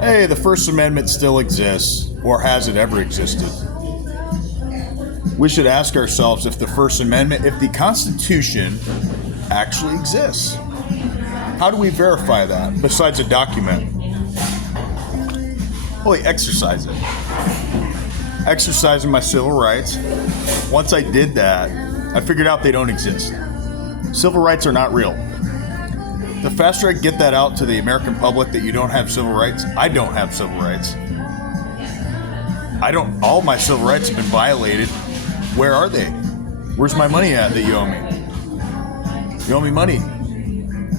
hey, the First Amendment still exists, or has it ever existed? We should ask ourselves if the First Amendment, if the Constitution actually exists. How do we verify that besides a document? Well, exercise it. Exercising my civil rights. Once I did that, I figured out they don't exist. Civil rights are not real. The faster I get that out to the American public that you don't have civil rights, I don't have civil rights. All my civil rights have been violated. Where are they? Where's my money at that you owe me? You owe me money.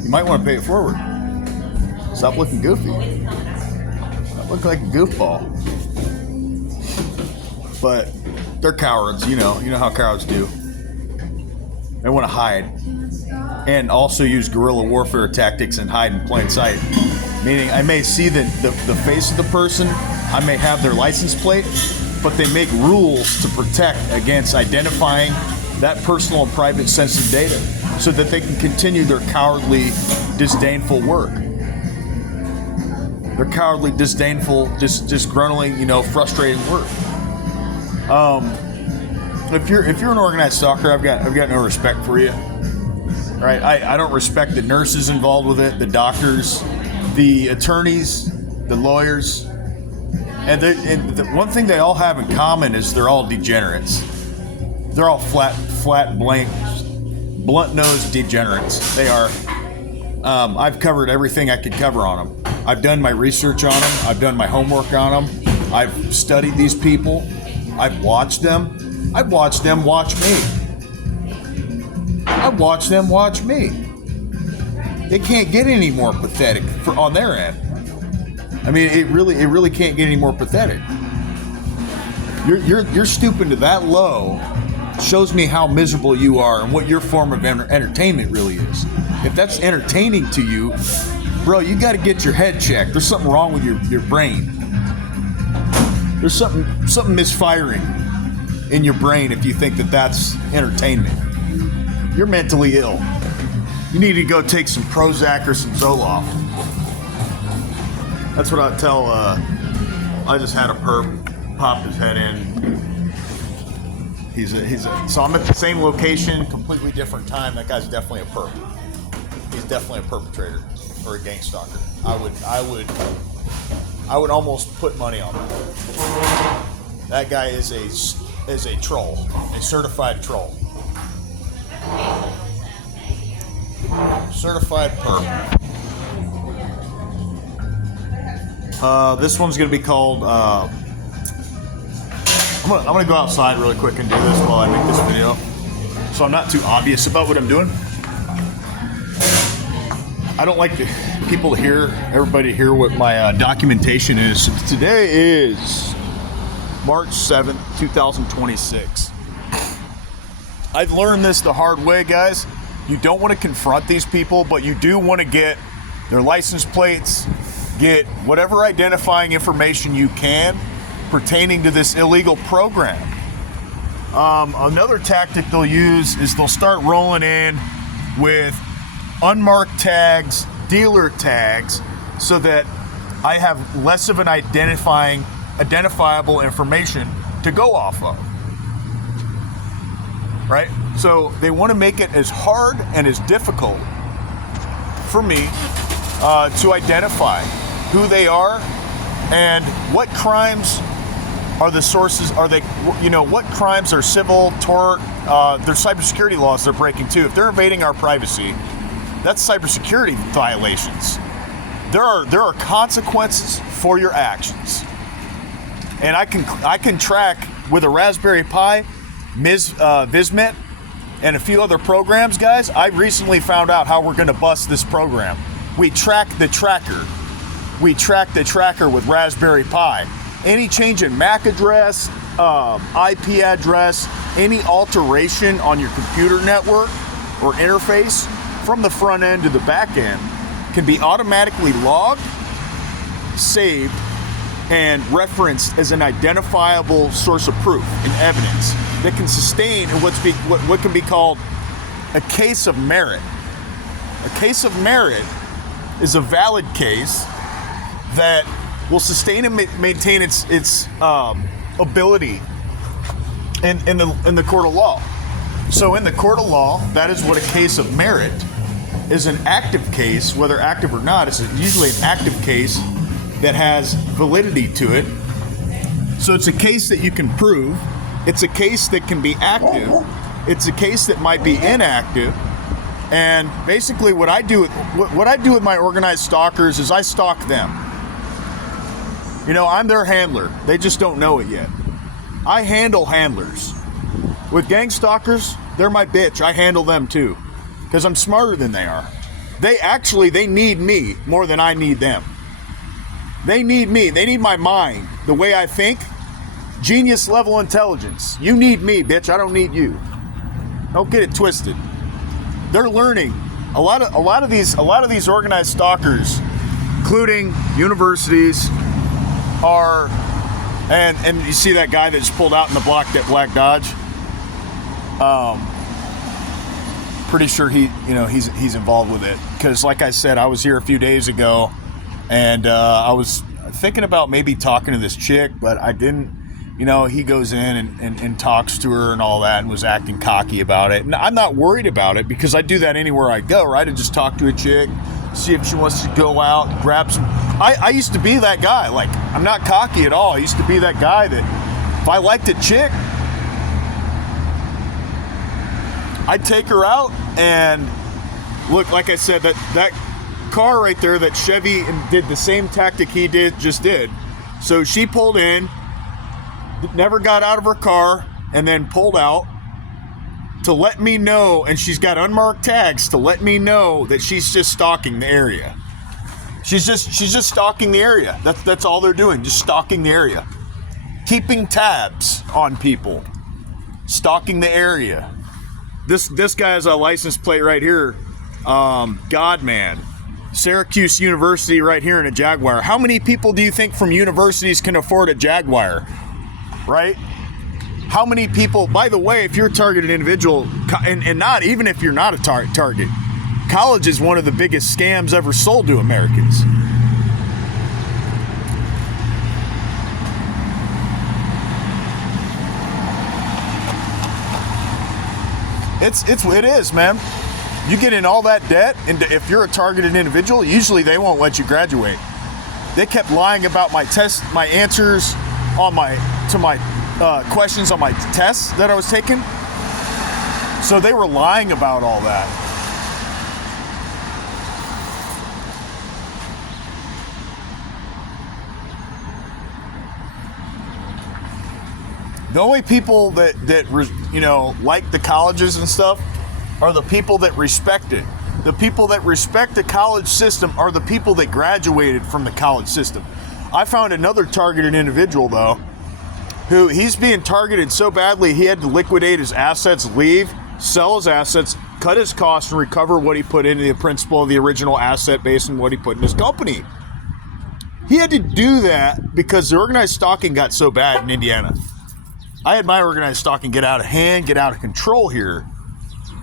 You might want to pay it forward. Stop looking goofy. Stop looking like a goofball. But they're cowards, you know how cowards do. They want to hide. And also use guerrilla warfare tactics and hide in plain sight. Meaning I may see the face of the person, I may have their license plate, but they make rules to protect against identifying that personal and private sensitive data so that they can continue their cowardly, disdainful work. Their cowardly, disdainful, disgruntling, frustrating work. If you're an organized stalker, I've got no respect for you. Right? I don't respect the nurses involved with it, the doctors, the attorneys, the lawyers. And the one thing they all have in common is they're all degenerates. They're all flat, blunt-nosed degenerates. They are. I've covered everything I could cover on them. I've done my research on them. I've done my homework on them. I've studied these people. I've watched them. I've watched them watch me. I've watched them watch me. They can't get any more pathetic on their end. I mean, it really can't get any more pathetic. You're stooping to that low. Shows me how miserable you are and what your form of entertainment really is. If that's entertaining to you, bro, you got to get your head checked. There's something wrong with your brain. There's something misfiring in your brain if you think that that's entertainment. You're mentally ill. You need to go take some Prozac or some Zoloft. That's what I tell. I just had a perp pop his head in. So I'm at the same location, completely different time. That guy's definitely a perp. He's definitely a perpetrator or a gang stalker. I would almost put money on that. That guy is a troll, a certified troll. Certified perp. This one's gonna be called. I'm gonna go outside really quick and do this while I make this video, so I'm not too obvious about what I'm doing. I don't like everybody to hear what my documentation is. Today is March 7th, 2026. I've learned this the hard way, guys. You don't want to confront these people, but you do want to get their license plates, get whatever identifying information you can pertaining to this illegal program. Another tactic they'll use is they'll start rolling in with unmarked tags, dealer tags, so that I have less of an identifiable information to go off of. Right? So they want to make it as hard and as difficult for me to identify who they are and what crimes are the sources. Are they, what crimes are civil, tort, their cybersecurity laws they're breaking too. If they're invading our privacy, that's cybersecurity violations. There are consequences for your actions. And I can track with a Raspberry Pi, Vismet, and a few other programs, guys. I recently found out how we're going to bust this program. We track the tracker. We track the tracker with Raspberry Pi. Any change in MAC address, IP address, any alteration on your computer network or interface from the front end to the back end can be automatically logged, saved, and referenced as an identifiable source of proof and evidence that can sustain what can be called a case of merit. A case of merit is a valid case that will sustain and maintain its ability in the court of law. So in the court of law, that is what a case of merit is. An active case, whether active or not, is usually an active case that has validity to it. So it's a case that you can prove. It's a case that can be active. It's a case that might be inactive. And basically what I do with my organized stalkers is I stalk them. You know, I'm their handler. They just don't know it yet. I handle handlers. With gang stalkers, they're my bitch. I handle them too, because I'm smarter than they are. They need me more than I need them. They need me. They need my mind, the way I think. Genius level intelligence. You need me, bitch. I don't need you. Don't get it twisted. They're learning. A lot of these organized stalkers, including universities, are, and you see that guy that just pulled out in the that black Dodge. Pretty sure he's involved with it, because like I said, I was here a few days ago, and I was thinking about maybe talking to this chick, but I didn't. You know, he goes in and talks to her and all that, and was acting cocky about it. And I'm not worried about it, because I do that anywhere I go, right? I just talk to a chick, see if she wants to go out, grab some. I used to be that guy. Like, I'm not cocky at all. I used to be that guy that if I liked a chick, I'd take her out, and look, like I said, that car right there, that Chevy, did the same tactic he just did. So she pulled in, never got out of her car, and then pulled out to let me know, and she's got unmarked tags to let me know that she's just stalking the area. She's just stalking the area. That's all they're doing, just stalking the area. Keeping tabs on people. Stalking the area. This guy has a license plate right here. Godman. Syracuse University right here in a Jaguar. How many people do you think from universities can afford a Jaguar? Right? How many people, by the way, if you're a targeted individual, and not even if you're not a target, college is one of the biggest scams ever sold to Americans. It is, man. You get in all that debt, and if you're a targeted individual, usually they won't let you graduate. They kept lying about my answers on my questions on my tests that I was taking. So they were lying about all that. The only people that like the colleges and stuff are the people that respect it. The people that respect the college system are the people that graduated from the college system. I found another targeted individual, though, who he's being targeted so badly he had to liquidate his assets, leave, sell his assets, cut his costs, and recover what he put into the principal of the original asset base and what he put in his company. He had to do that because the organized stalking got so bad in Indiana. I had my organized stalking get out of hand, get out of control here,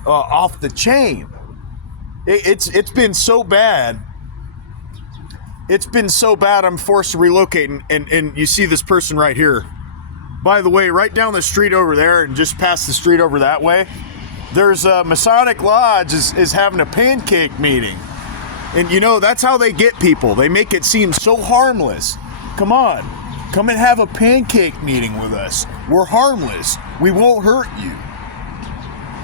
off the chain. It's been so bad. It's been so bad I'm forced to relocate. And you see this person right here. By the way, right down the street over there and just past the street over that way, there's a Masonic Lodge is having a pancake meeting. And that's how they get people. They make it seem so harmless. Come on, come and have a pancake meeting with us. We're harmless. We won't hurt you.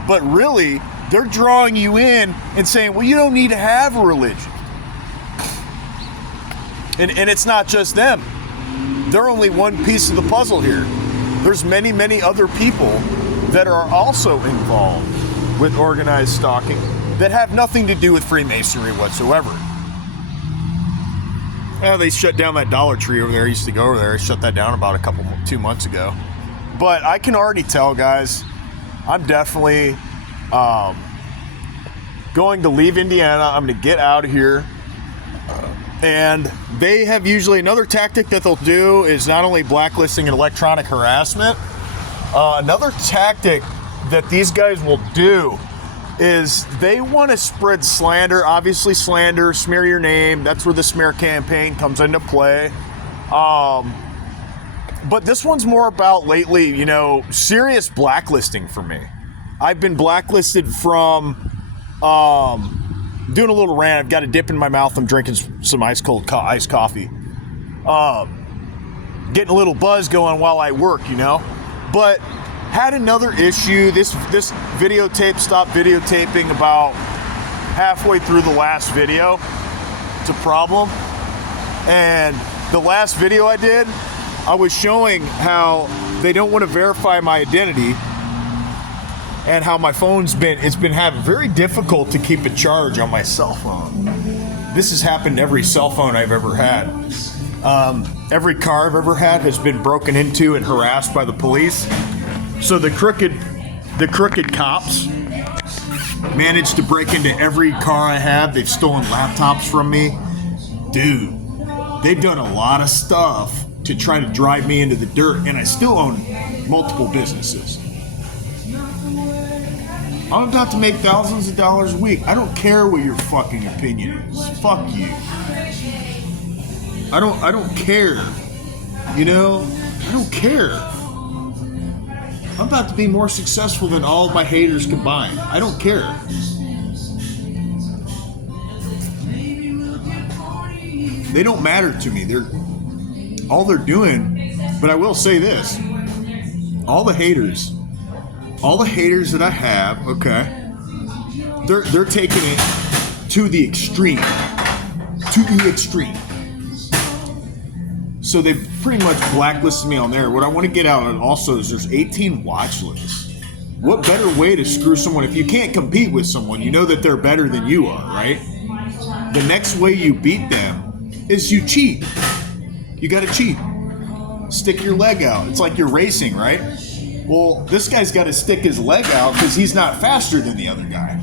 But really, they're drawing you in and saying, well, you don't need to have a religion. And it's not just them. They're only one piece of the puzzle here. There's many, many other people that are also involved with organized stalking that have nothing to do with Freemasonry whatsoever. They shut down that Dollar Tree over there. I used to go over there. I shut that down about 2 months ago. But I can already tell, guys, I'm definitely going to leave Indiana. I'm going to get out of here. And they have usually another tactic that they'll do is not only blacklisting and electronic harassment. Another tactic that these guys will do is they want to spread slander. Obviously slander, smear your name. That's where the smear campaign comes into play. But this one's more about lately, serious blacklisting for me. I've been blacklisted from doing a little rant. I've got a dip in my mouth. I'm drinking some iced coffee. Getting a little buzz going while I work, But had another issue. This videotape stopped videotaping about halfway through the last video. It's a problem. And the last video I did, I was showing how they don't want to verify my identity and how my phone's been having very difficult to keep a charge on my cell phone. This has happened to every cell phone I've ever had. Every car I've ever had has been broken into and harassed by the police. So the crooked cops managed to break into every car I had. They've stolen laptops from me. Dude, they've done a lot of stuff to try to drive me into the dirt, and I still own multiple businesses. I'm about to make thousands of dollars a week. I don't care what your fucking opinion is. Fuck you. I don't care. I don't care. I'm about to be more successful than all of my haters combined. I don't care. They don't matter to me. They're doing, but I will say this. All the haters that I have, okay, they're taking it to the extreme. So they've pretty much blacklisted me on there. What I want to get out on also is there's 18 watch lists. What better way to screw someone? If you can't compete with someone, you know that they're better than you are, right? The next way you beat them is you cheat. You got to cheat. Stick your leg out. It's like you're racing, right? Well, this guy's got to stick his leg out because he's not faster than the other guy.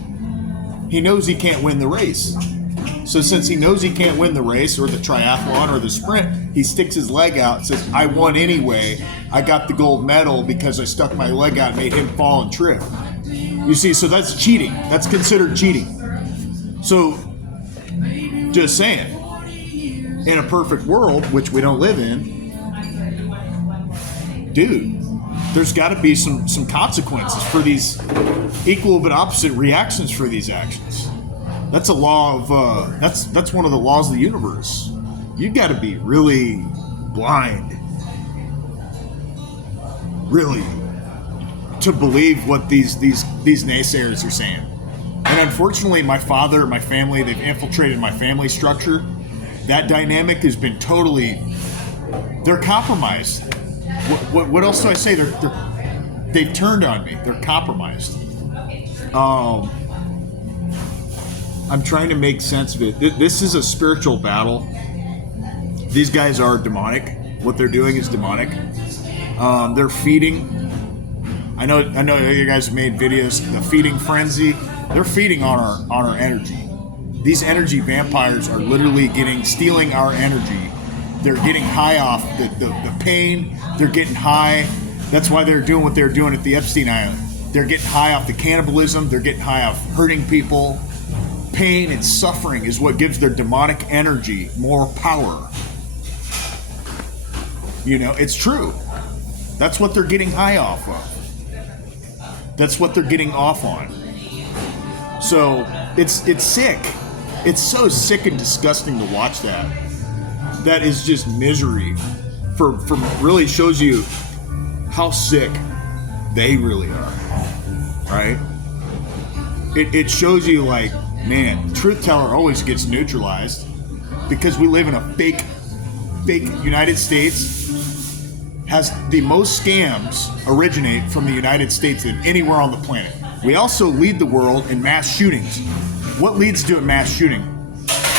He knows he can't win the race. So since he knows he can't win the race or the triathlon or the sprint, he sticks his leg out and says, I won anyway. I got the gold medal because I stuck my leg out and made him fall and trip. You see, so that's cheating. That's considered cheating. So, just saying, in a perfect world, which we don't live in, dude, there's got to be some consequences for these equal but opposite reactions for these actions. That's a law of that's one of the laws of the universe. You got to be really blind, really, to believe what these naysayers are saying. And unfortunately, my father, my family, they've infiltrated my family structure. That dynamic has been they're compromised. What else do I say? They've turned on me. They're compromised. I'm trying to make sense of it. This is a spiritual battle. These guys are demonic. What they're doing is demonic. They're feeding. I know you guys have made videos. The feeding frenzy. They're feeding on our energy. These energy vampires are literally stealing our energy. They're getting high off the pain. They're getting high. That's why they're doing what they're doing at the Epstein Island. They're getting high off the cannibalism. They're getting high off hurting people. Pain and suffering is what gives their demonic energy more power. It's true. That's what they're getting high off of. That's what they're getting off on. So it's sick. It's so sick and disgusting to watch that. That is just misery. For really shows you how sick they really are. Right? It shows you like, man, truth teller always gets neutralized because we live in a fake United States. Has the most scams originate from the United States than anywhere on the planet. We also lead the world in mass shootings. What leads to a mass shooting?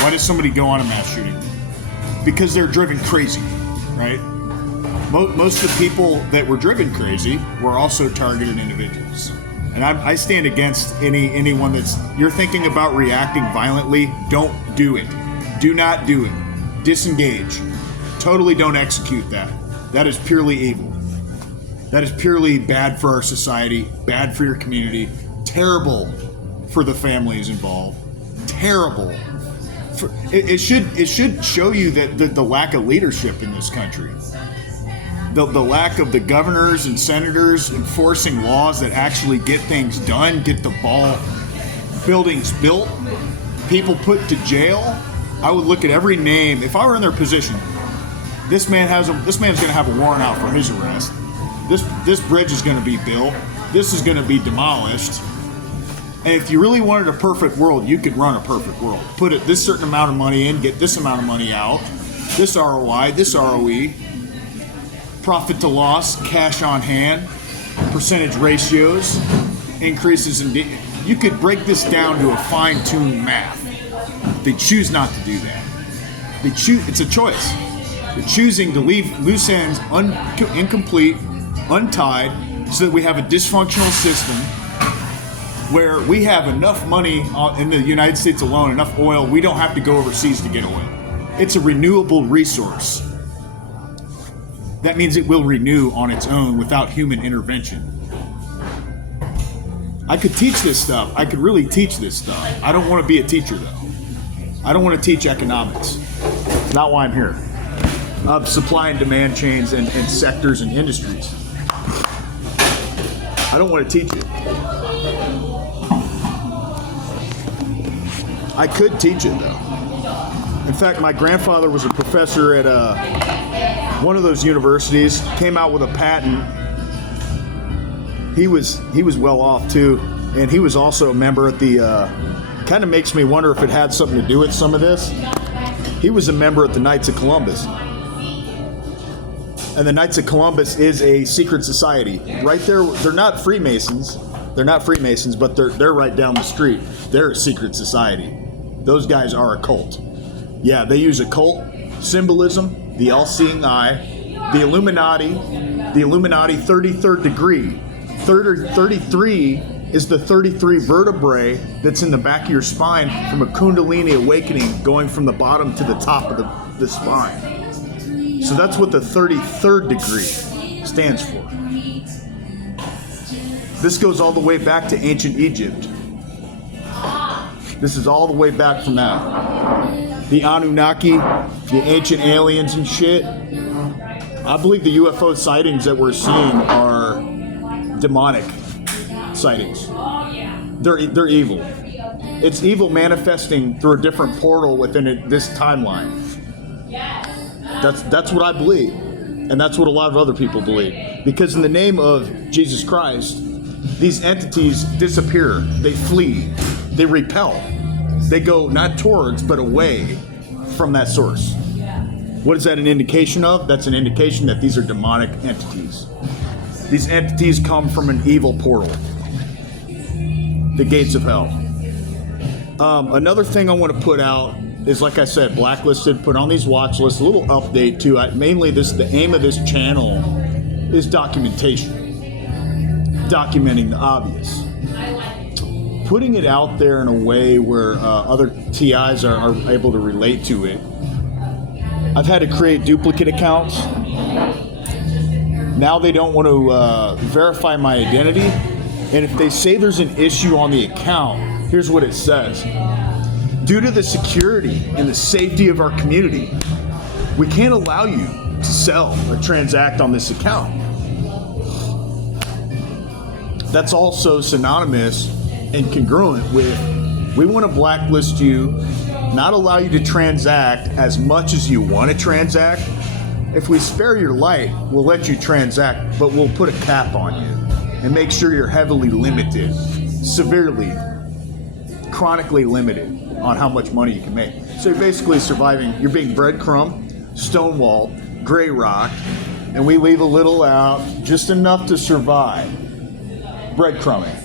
Why does somebody go on a mass shooting? Because they're driven crazy, right? Most of the people that were driven crazy were also targeted individuals. And I stand against anyone you're thinking about reacting violently, don't do it. Do not do it. Disengage. Totally don't execute that. That is purely evil. That is purely bad for our society, bad for your community, terrible for the families involved, terrible it should show you that the lack of leadership in this country. The lack of the governors and senators enforcing laws that actually get things done, get the buildings built, people put to jail. I would look at every name. If I were in their position, this man's going to have a warrant out for his arrest. This bridge is going to be built. This is going to be demolished. And if you really wanted a perfect world, you could run a perfect world. Put this certain amount of money in, get this amount of money out, this ROI, this ROE, profit to loss, cash on hand, percentage ratios, increases in... You could break this down to a fine-tuned math. They choose not to do that. It's a choice. They're choosing to leave loose ends incomplete, untied, so that we have a dysfunctional system where we have enough money in the United States alone, enough oil, we don't have to go overseas to get oil. It's a renewable resource. That means it will renew on its own without human intervention. I could teach this stuff. I could really teach this stuff. I don't want to be a teacher, though. I don't want to teach economics. Not why I'm here. Supply and demand chains and sectors and industries. I don't want to teach it. I could teach it, though. In fact, my grandfather was a professor at one of those universities, came out with a patent. He was well off, too, and he was also a member at the, kind of makes me wonder if it had something to do with some of this. He was a member at the Knights of Columbus. And the Knights of Columbus is a secret society. Right there, they're not Freemasons. They're not Freemasons, but they're right down the street. They're a secret society. Those guys are a cult. Yeah, they use occult symbolism, the all-seeing eye, the Illuminati 33rd degree. 33 is the 33 vertebrae that's in the back of your spine from a Kundalini awakening going from the bottom to the top of the spine. So that's what the 33rd degree stands for. This goes all the way back to ancient Egypt. This is all the way back from that. The Anunnaki, the ancient aliens and shit. I believe the UFO sightings that we're seeing are demonic sightings. They're evil. It's evil manifesting through a different portal within this timeline. That's what I believe. And that's what a lot of other people believe. Because in the name of Jesus Christ, these entities disappear. They flee. They repel. They go not towards, but away from that source. What is that an indication of? That's an indication that these are demonic entities. These entities come from an evil portal. The gates of hell. Another thing I want to put out is, like I said, blacklisted, put on these watch lists. A little update too. Mainly the aim of this channel is documentation. Documenting the obvious. Putting it out there in a way where other TIs are able to relate to it. I've had to create duplicate accounts. Now they don't want to verify my identity. And if they say there's an issue on the account, here's what it says. Due to the security and the safety of our community, we can't allow you to sell or transact on this account. That's also synonymous and congruent with, we want to blacklist you, not allow you to transact as much as you want to transact. If we spare your life, we'll let you transact, but we'll put a cap on you and make sure you're heavily limited, severely, chronically limited on how much money you can make. So you're basically surviving, you're being breadcrumb, stonewalled, gray rock, and we leave a little out, just enough to survive. Breadcrumbing.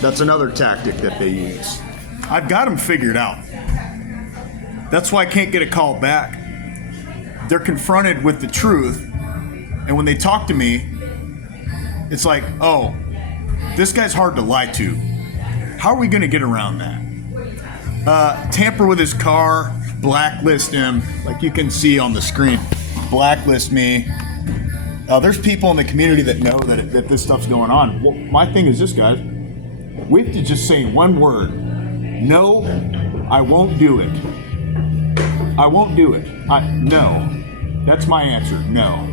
That's another tactic that they use. I've got them figured out. That's why I can't get a call back. They're confronted with the truth, and when they talk to me, it's like, oh, this guy's hard to lie to. How are we going to get around that? Tamper with his car, blacklist him, like you can see on the screen. Blacklist me. There's people in the community that know that this stuff's going on. Well, my thing is this, guys. We have to just say one word. No, I won't do it. I won't do it. No. That's my answer, no.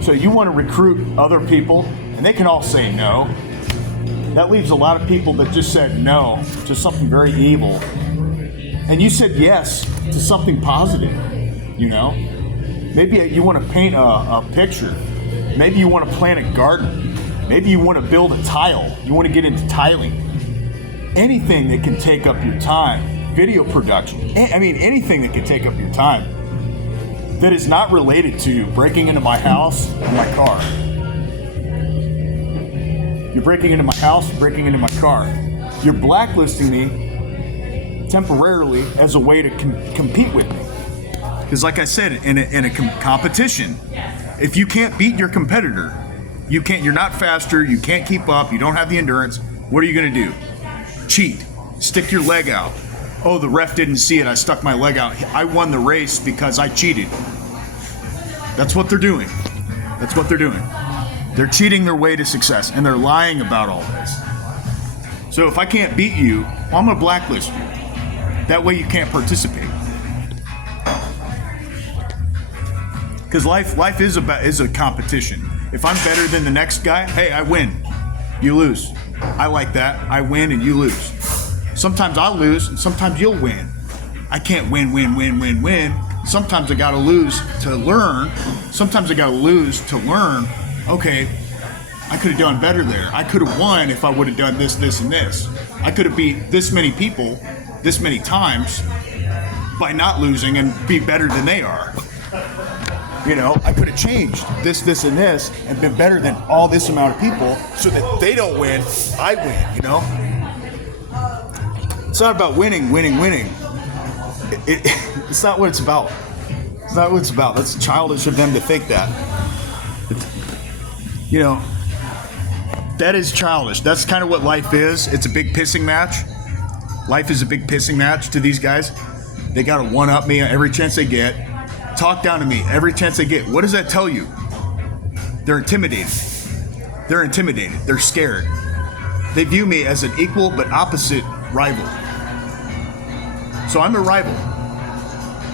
So you want to recruit other people, and they can all say no. That leaves a lot of people that just said no to something very evil. And you said yes to something positive, you know? Maybe you want to paint a picture. Maybe you want to plant a garden. Maybe you want to build a tile. You want to get into tiling. Anything that can take up your time. Video production. I mean, anything that can take up your time that is not related to breaking into my house or my car. You're breaking into my house, breaking into my car. You're blacklisting me temporarily as a way to compete with me. Because like I said, in a competition, if you can't beat your competitor, you're not faster, you can't keep up, you don't have the endurance, what are you gonna do? Cheat, stick your leg out. Oh, the ref didn't see it, I stuck my leg out. I won the race because I cheated. That's what they're doing. That's what they're doing. They're cheating their way to success, and they're lying about all this. So if I can't beat you, I'm gonna blacklist you. That way you can't participate. Because life is a competition. If I'm better than the next guy, hey, I win. You lose. I like that. I win and you lose. Sometimes I'll lose, and sometimes you'll win. I can't win. Sometimes I gotta lose to learn. Sometimes I gotta lose to learn, okay, I could have done better there. I could have won if I would have done this, and this. I could have beat this many people, this many times, by not losing and be better than they are. You know, I could have changed this, and this, and been better than all this amount of people so that they don't win, I win, you know? It's not about winning. It's not what it's about. It's not what it's about. That's childish of them to think that. You know, that is childish. That's kind of what life is. It's a big pissing match. Life is a big pissing match to these guys. They got to one-up me every chance they get. Talk down to me every chance they get. What does that tell you? They're intimidated. They're scared. They view me as an equal but opposite rival. So I'm a rival.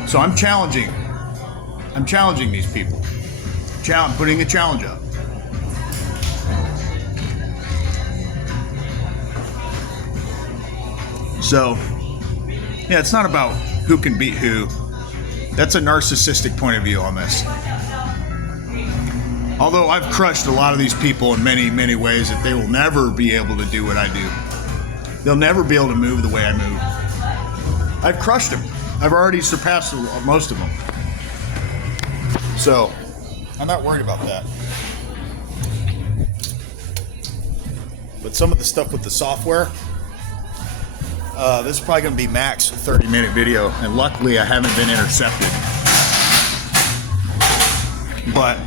So I'm challenging these people. Putting a challenge up. So, yeah, it's not about who can beat who. That's a narcissistic point of view on this. Although I've crushed a lot of these people in many, many ways that they will never be able to do what I do. They'll never be able to move the way I move. I've crushed them. I've already surpassed most of them. So, I'm not worried about that. But some of the stuff with the software, this is probably going to be max a 30-minute video, and luckily I haven't been intercepted. But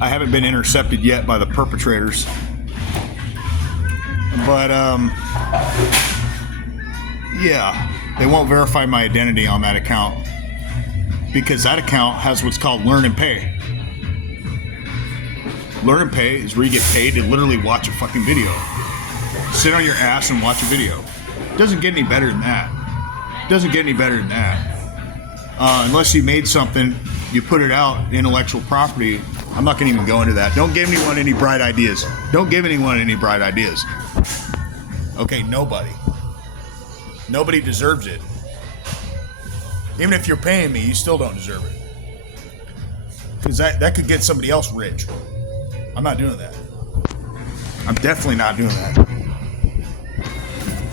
I haven't been intercepted yet by the perpetrators. But, yeah, they won't verify my identity on that account because that account has what's called Learn and Pay. Learn and Pay is where you get paid to literally watch a fucking video. Sit on your ass and watch a video. It doesn't get any better than that. Unless you made something, you put it out, intellectual property. I'm not going to even go into that. Don't give anyone any bright ideas. Okay, nobody. Nobody deserves it. Even if you're paying me, you still don't deserve it. Because that could get somebody else rich. I'm not doing that. I'm definitely not doing that.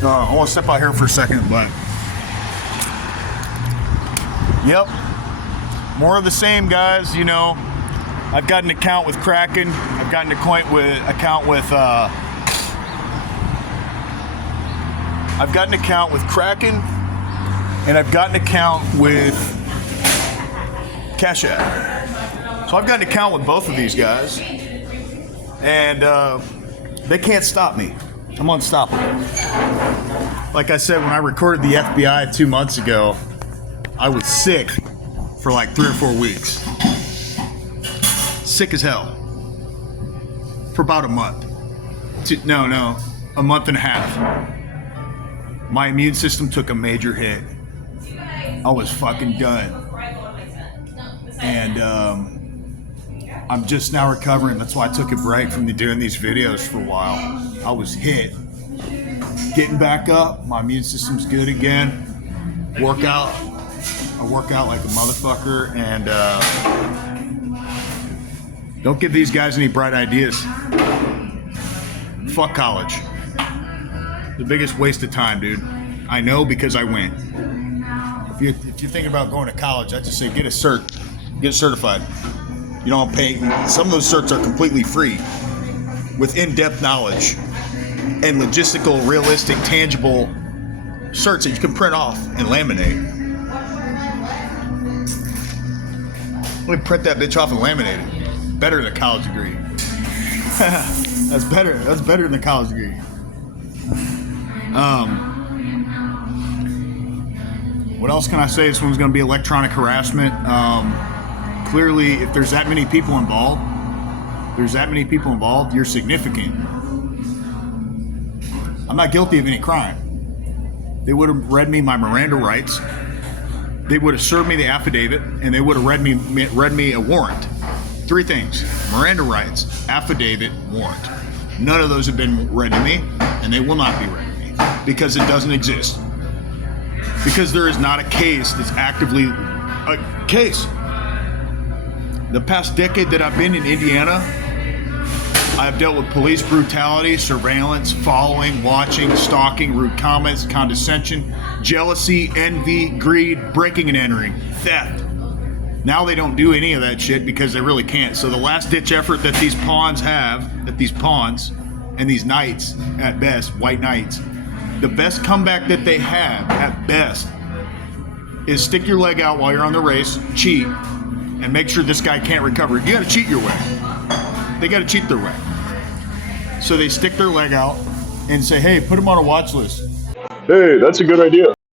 I want to step out here for a second, but yep, more of the same, guys. You know, I've got an account with Kraken. I've got an account with Kraken, and I've got an account with Cash App. So I've got an account with both of these guys, and they can't stop me. I'm unstoppable. Like I said, when I recorded the FBI 2 months ago, I was sick for like 3 or 4 weeks. Sick as hell. For about a month. A month and a half. My immune system took a major hit. I was fucking done. And I'm just now recovering. That's why I took a break from doing these videos for a while. I was hit. Getting back up, my immune system's good again. I work out like a motherfucker, and don't give these guys any bright ideas. Fuck college. The biggest waste of time, dude. I know because I went. If you're thinking about going to college, I just say get a cert, get certified. You don't pay. Some of those certs are completely free, with in-depth knowledge and logistical, realistic, tangible certs that you can print off and laminate. Let me print that bitch off and laminate it. Better than a college degree. That's better. That's better than a college degree. What else can I say? This one's going to be electronic harassment. Clearly, if there's that many people involved, you're significant. I'm not guilty of any crime. They would have read me my Miranda rights. They would have served me the affidavit, and they would have read me a warrant. 3 things: Miranda rights, affidavit, warrant. None of those have been read to me, and they will not be read to me because it doesn't exist. Because there is not a case that's actively a case. The past decade that I've been in Indiana, I've dealt with police brutality, surveillance, following, watching, stalking, rude comments, condescension, jealousy, envy, greed, breaking and entering, theft. Now they don't do any of that shit because they really can't. So the last ditch effort that these pawns and these knights at best, white knights, the best comeback that they have at best is stick your leg out while you're on the race, cheat, and make sure this guy can't recover. You gotta cheat your way. They gotta cheat their way. So they stick their leg out and say, hey, put him on a watch list. Hey, that's a good idea.